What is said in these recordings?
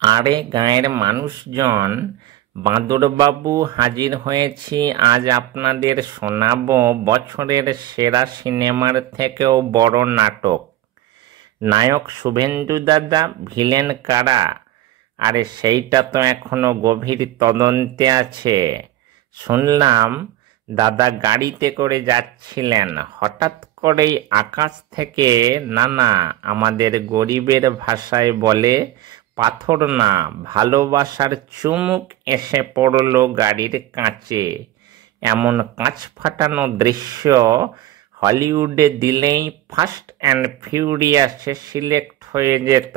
আরে গাঁয়ের মানুষজন, বাঁদরবাবু হাজির হয়েছি। আজ আপনাদের শোনাবো বছরের সেরা সিনেমার থেকেও বড় নাটক। নায়ক শুভেন্দু দাদা, ভিলেন কারা? আরে সেইটা তো এখনো গভীর তদন্তে আছে। শুনলাম দাদা গাড়িতে করে যাচ্ছিলেন, হঠাৎ করেই আকাশ থেকে, না না, আমাদের গরিবের ভাষায় বলে পাথর না, ভালোবাসার চুমুক এসে পড়ল গাড়ির কাঁচে। এমন কাঁচ ফাটানো দৃশ্য হলিউডে দিলেই ফাস্ট অ্যান্ড ফিউরিয়াসে সিলেক্ট হয়ে যেত।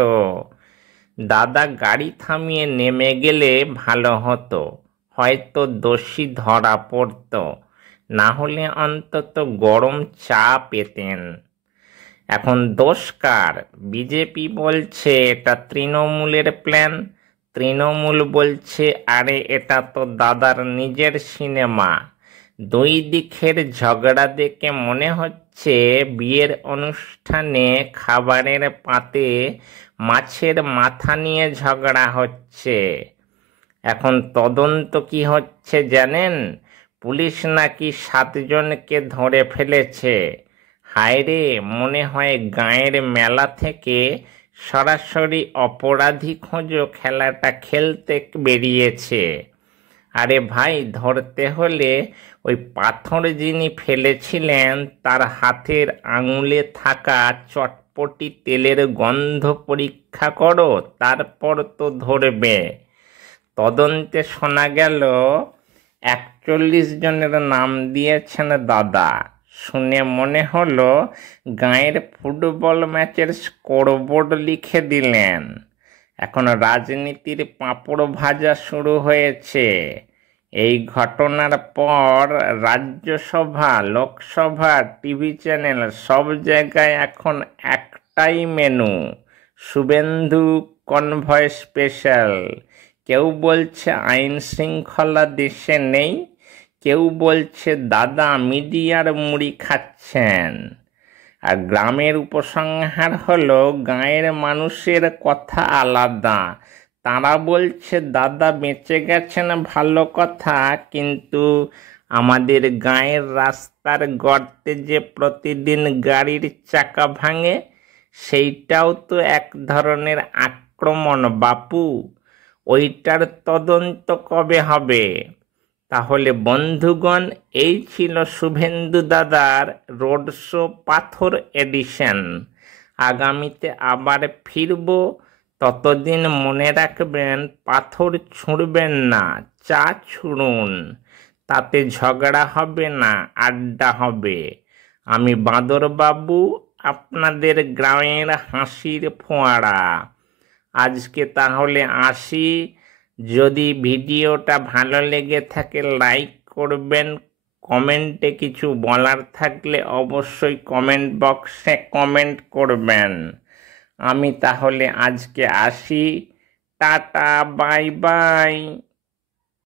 দাদা গাড়ি থামিয়ে নেমে গেলে ভালো হতো, হয়তো দোষী ধরা পড়তো, না হলে অন্তত গরম চা পেতেন। এখন দোষ কার? বিজেপি বলছে এটা তৃণমূলের প্ল্যান, তৃণমূল বলছে আরে এটা তো দাদার নিজের সিনেমা। দুই দিকের ঝগড়া দেখে মনে হচ্ছে বিয়ের অনুষ্ঠানে খাবারের পাতে মাছের মাথা নিয়ে ঝগড়া হচ্ছে। এখন তদন্ত কি হচ্ছে জানেন? পুলিশ নাকি 7 জনকে ধরে ফেলেছে। হায়রে, মনে হয় গাঁয়ের মেলা থেকে সরাসরি অপরাধী খোঁজো খেলাটা খেলতে বেরিয়েছে। আরে ভাই, ধরতে হলে ওই পাথর যিনি ফেলেছিলেন তার হাতের আঙুলে থাকা চটপটি তেলের গন্ধ পরীক্ষা করো, তারপর তো ধরবে। তদন্তে শোনা গেল 41 জনের নাম দিয়েছেন দাদা। শুনে মনে হলো গাঁয়ের ফুটবল ম্যাচের স্কোরবোর্ড লিখে দিলেন। এখন রাজনীতির পাঁপড় ভাজা শুরু হয়েছে। এই ঘটনার পর রাজ্যসভা, লোকসভা, টিভি চ্যানেল সব জায়গায় এখন একটাই মেনু, শুভেন্দু কনভয় স্পেশাল। কেউ বলছে আইন শৃঙ্খলা দেশে নেই, কেউ বলছে দাদা মিডিয়ার মুড়ি খাচ্ছেন। আর গ্রামের উপসংহার হলো গাঁয়ের মানুষের কথা আলাদা। তারা বলছে দাদা বেঁচে গেছেন ভালো কথা, কিন্তু আমাদের গাঁয়ের রাস্তার গর্তে যে প্রতিদিন গাড়ির চাকা ভাঙে, সেইটাও তো এক ধরনের আক্রমণ বাপু। ওইটার তদন্ত কবে হবে? তাহলে বন্ধুগণ, এই ছিল শুভেন্দু দাদার রোড শো পাথর এডিশন। আগামীতে আবার ফিরব। ততদিন মনে রাখবেন, পাথর ছুঁড়বেন না, চা ছুঁড়ুন। তাতে ঝগড়া হবে না, আড্ডা হবে। আমি বাঁদরবাবু, আপনাদের গ্রামের হাসির ফোঁয়ারা। আজকে তাহলে আসি। যদি ভিডিওটা ভালো লেগে থাকে লাইক করবেন, কমেন্টে কিছু বলার থাকলে অবশ্যই কমেন্ট বক্সে কমেন্ট করবেন। আমি তাহলে আজকে আসি। Tata, bye bye.